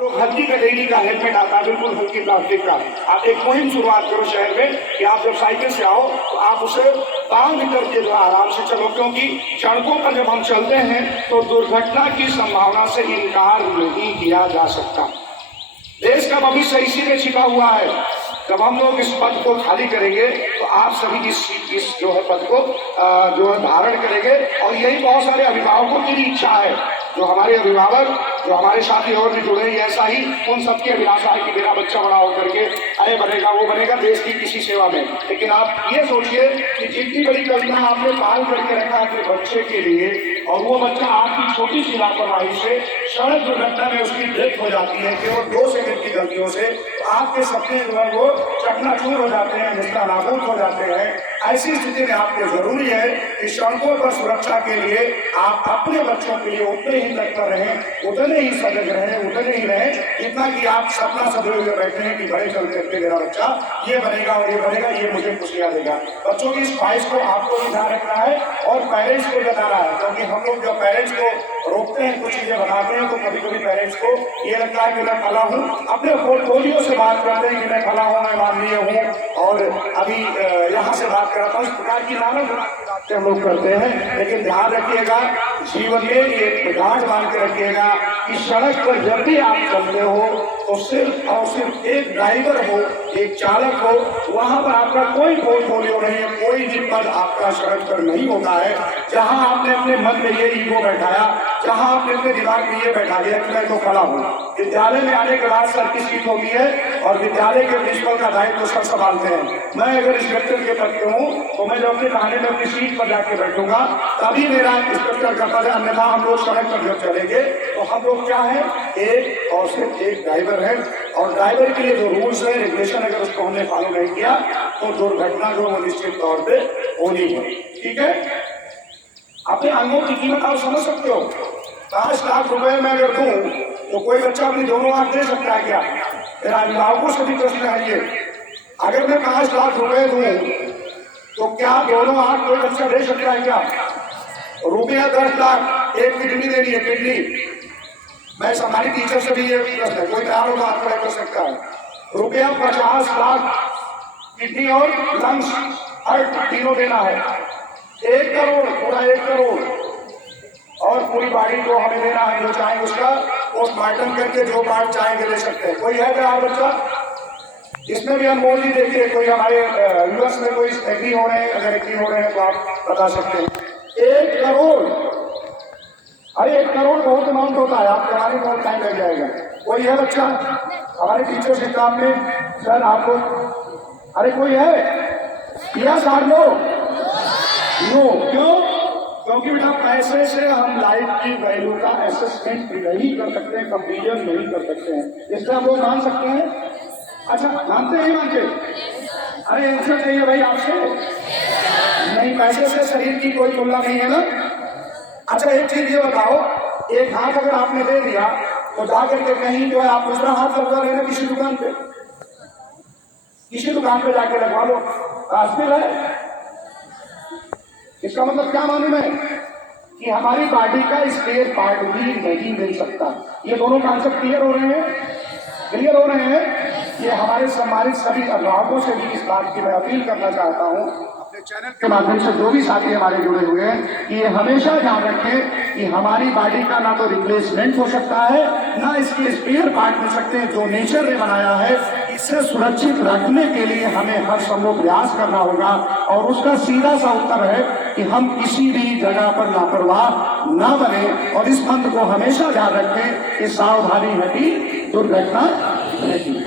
लोग हल्की कटेरी का हेलमेट आता है, बिल्कुल हल्की प्लास्टिक का। आप एक मुहिम शुरुआत करो शहर में कि आप जब साइकिल से आओ तो आप उसे बांध करके जो आराम से चलो, क्योंकि सड़कों पर जब हम चलते हैं तो दुर्घटना की संभावना से इनकार नहीं किया जा सकता। देश का भविष्य इसी में छिपा हुआ है। जब हम लोग इस पद को खाली करेंगे तो आप सभी इस जो है पद को जो है धारण करेंगे, और यही बहुत सारे अभिभावकों की भी इच्छा है। जो हमारे अभिभावक, जो हमारे साथी और भी जुड़े हैं, ऐसा ही उन सबकी अभिलाषा है कि मेरा बच्चा बड़ा होकर के अरे बनेगा, वो बनेगा देश की किसी सेवा में। लेकिन आप ये सोचिए कि जितनी बड़ी कल्पना आपने पाल करके रखा अपने बच्चे के लिए, और वो बच्चा आपकी छोटी सी लापरवाही से सड़क दुर्घटना में उसकी डेथ हो जाती है केवल 2 सेकंड की गलतियों से, तो आपके सपने जो है वो चकनाचूर हो जाते हैं, निस्तानाबूद हो जाते हैं। ऐसी स्थिति में आपको जरूरी है कि सड़कों पर सुरक्षा के लिए आप अपने बच्चों के लिए उतने ही तत्पर रहें, उतने ही सजग रहें, उतने ही रहें जितना कि आप सपना सदोए हुए बैठे हैं कि बड़े चल करके मेरा बच्चा ये बनेगा और ये बनेगा, ये मुझे खुशियां देगा। बच्चों की इस ख्वाहिश को आपको भी ध्यान रखना है और पेरेंट्स को बताना है, क्योंकि हम लोग जब पेरेंट्स को रोकते हैं, कुछ चीजें बनाते हैं, तो कभी कभी पेरेंट्स को ये लगता है कि मैं फला हूँ। अपने पोर्टफोलियो से बात करते हैं कि मैं फला हूँ, मैं माननीय हूँ, और अभी यहाँ से बात कराता हूँ। इस प्रकार की नाना बातें हम लोग करते हैं। लेकिन ध्यान रखिएगा, जीवन में एक गांठ मान के रखिएगा कि सड़क पर जब भी आप चलते हो तो सिर्फ और सिर्फ एक ड्राइवर हो, एक चालक हो, वहां पर आपका कोई पोर्टफोलियो नहीं है, कोई भी पद आपका सड़क पर नहीं होता है। जहां आपने अपने मन में ये ईगो बैठाया, जहां आपने अपने दिमाग में ये बैठा दिया कि मैं तो खड़ा हूँ। विद्यालय में आने के बाद सर की सीट होती है और विद्यालय के प्रिंसिपल का दायित्व सर संभालते हैं। मैं अगर इंस्पेक्टर के पद पे हूँ तो मैं जब अपने थाने में अपनी सीट पर जाके बैठूंगा तभी मेरा इंस्पेक्टर का पद है, अन्यथा हम लोग सड़क पर जब चलेंगे तो हम लोग क्या है, एक और सिर्फ एक ड्राइवर है, और ड्राइवर के लिए जो रूल्स है, रेगुलेशन, अगर उसको हमने फॉलो नहीं किया तो दुर्घटना जो निश्चित तौर पे होनी है। ठीक है, अपने अंगों की कीमत आप समझ सकते हो। 5 लाख रुपए में अगर दूं तो कोई बच्चा अपनी दोनों आंख दे सकता है क्या? मेरा अभिभावकों से भी प्रश्न है ये, अगर मैं 5 लाख रुपए दूं तो क्या दोनों आंख कोई बच्चा दे सकता है क्या? रुपया 10 लाख, एक किडनी देनी है, किडनी। मैं हमारी टीचर से भी ये प्रश्न है, कोई तैयार होगा आपको कर सकता है। रुपया 50 लाख किडनी और लंग्स, हार्ट तीनों देना है। 1 करोड़, पूरा 1 करोड़, और पूरी बॉडी को हमें देना है। जो चाहे उसका पोस्टमार्टम करके जो पार्ट चाहेंगे ले सकते हैं। कोई है तैयार बच्चा? इसमें भी अनमोल जी देखिए, कोई हमारे यूएस में कोई एग्री हो रहे हैं, अगर एग्री हो रहे हैं तो आप बता सकते हैं। 1 करोड़, अरे 1 करोड़ बहुत अमाउंट होता है, आपके हमारे बहुत टाइम लग जाएगा। कोई है बच्चा हमारे टीचर से काम में? सर आपको, अरे कोई है? किया सार लो नो, क्यों? क्योंकि बेटा पैसे से हम लाइफ की वैल्यू का असेसमेंट नहीं कर सकते हैं, कंपेरिजन नहीं कर सकते हैं। इसलिए आप लोग मान सकते हैं? अच्छा, मानते हैं? मानते? अरे आंसर चाहिए भाई आपसे। नहीं, पैसे से शरीर की कोई तुलना नहीं है ना। अच्छा, एक चीज ये बताओ, एक हाथ अगर आपने दे दिया तो जाकर के कहीं जो है आप दूसरा हाथ लगवा लेना किसी दुकान पे, किसी दुकान पे जाके लगवा लो, रास्ते है। इसका मतलब क्या मालूम है कि हमारी बॉडी का स्पेयर पार्ट भी नहीं मिल सकता। ये दोनों कॉन्सेप्ट क्लियर हो रहे हैं? क्लियर हो रहे हैं? ये हमारे सम्मानित सभी अभिभावकों से भी इस बात की मैं अपील करना चाहता हूँ, अपने चैनल के माध्यम से जो भी साथी हमारे जुड़े हुए हैं, कि ये हमेशा ध्यान रखें कि हमारी बॉडी का ना तो रिप्लेसमेंट हो सकता है, ना इसके स्पेयर पार्ट मिल सकते हैं। जो नेचर ने बनाया है, इसे सुरक्षित रखने के लिए हमें हर संभव प्रयास करना होगा। और उसका सीधा सा उत्तर है कि हम किसी भी जगह पर लापरवाह ना बने, और इस मंत्र को हमेशा ध्यान रखें कि सावधानी हटी दुर्घटना नहीं।